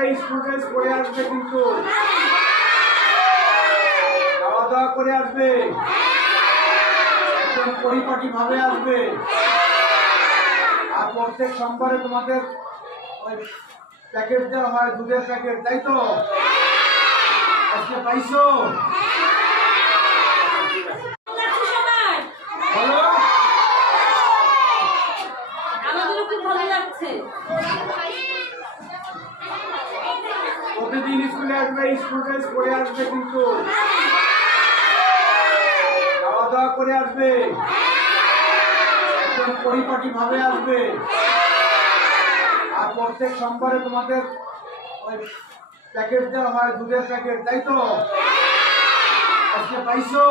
আসবে, school dress পরে আসবে, কিন্তু খাওয়া দাওয়া করে আসবে, একদম পরিপাটি ভাবে আসবে। আর প্রত্যেক সোমবারে তোমাদের ওই প্যাকেট দেওয়া হয়, দুধের প্যাকেট, তাই তো? আজকে পাইছো? বলো। আমাদেরও খুব ভালো লাগছে। প্রতিদিন স্কুলে আসবে, স্কুল ড্রেস পরে আসবে, কিন্তু খাওয়া দাওয়া করে আসবে, একদম পরিপাটি ভাবে আসবে। আর প্রত্যেক সোমবারে তোমাদের ওই প্যাকেট দেওয়া হয়, দুধের প্যাকেট, তাই তো? আজকে পাইছো?